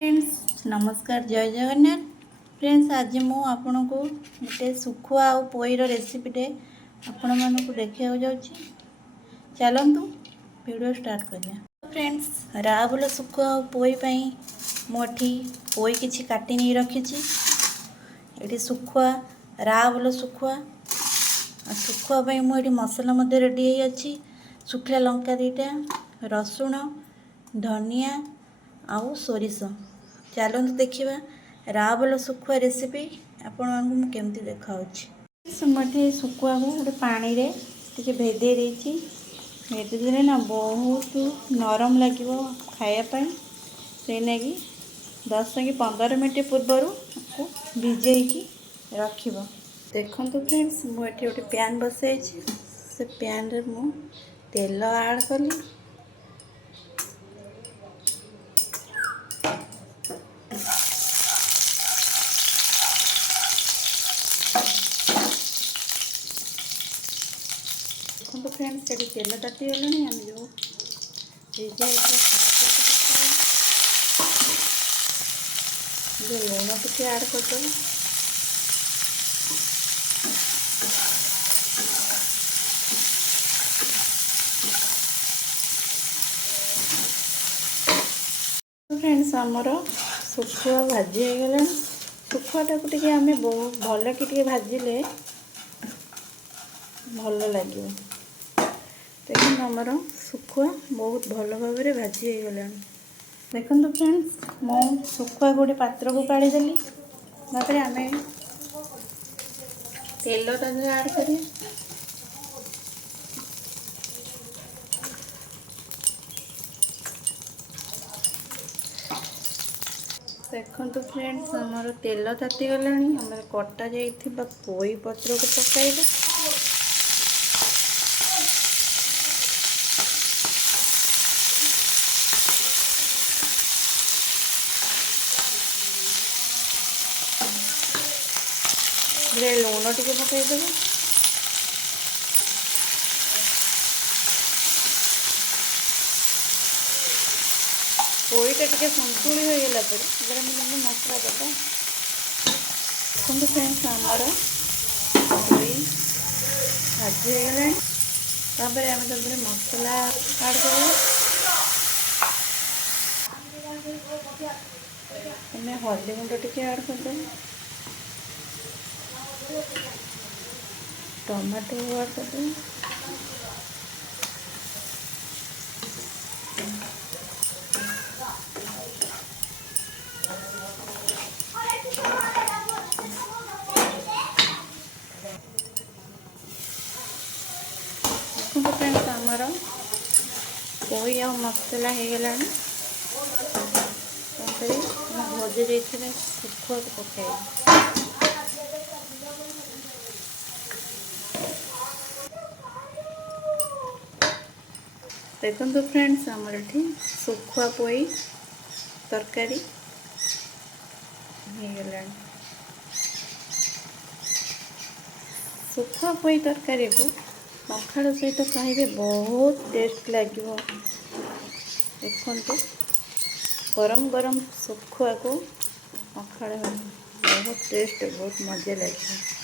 Friends नमस्कार जय Jagannath. Friends आज मु आपन को गोटे सुखुआ और पोईर रेसिपीटे आपण मानक देखा जाऊँगी। चलतु वीडियो स्टार्ट करिया। फ्रेंड्स रावल सुखुआ और पोई मुझे पोई किसी काटी नहीं रखी। ये सुखुआ रावल सुखुआ सुखुआ मुझे मसला मध्य रेडी अच्छी। सुखला लंका दीटा रसुण धनिया आउ सोरिष। चलते देखा रावल सुखुआ रेसिपी आपण केमती देखा मुझे सुखुआ को गोटे पानी रे टिके भेदे देती। भेदेदेले ना बहुत नरम लगे खायापी से लगी 10 कि 15 मिनट पूर्वर आपको भिजेकी रख। देखो फ्रेंड्स मुझे गोटे पैन बसई से पैन रे मु तेल ऐड कली। देखो फ्रेंड्स ये तेल तातीगला आम जो लुण टे ऐड करदे। फ्रेंड्स आमर सुखुआ भाजी हो गला। सुखुआटा को टे आम बहुत भल कि भाजिले भल लगे। देखो आमर सुखुआ बहुत भल भाव में भाजी हो गला। देखो फ्रेंड्स मो सुखुआ गोटे पात्र को काढ़ी देली। आम तेल ऐड करें। देखो फ्रेंड्स आमर तेल तातीगला आम कटा जा पोई पत्र को पकाइबा। लुण टे पकईदेव। पोईटा टे संतुली हो गला मसला देवा। देखो फ्रेंड्स आमर पोई भाजी हो गला। आम मसला ऐड कर हल्दी गुंड टे ऐड करदे। टमाटो ऐड करदे। देखो फ्रेंड्स आमर पोई आ मसला हो गला। भजी देते सुखुआ को पकाई। देखो फ्रेंड्स आमर ये सुखुआ पोई तरकारी हो गला। सुखुआ पोई तरकारी को पखाड़ सहित खाइबे बहुत टेस्ट लगे। देखो गरम गरम सुखुआ को पखाड़ बहुत टेस्ट बहुत मजा लगे।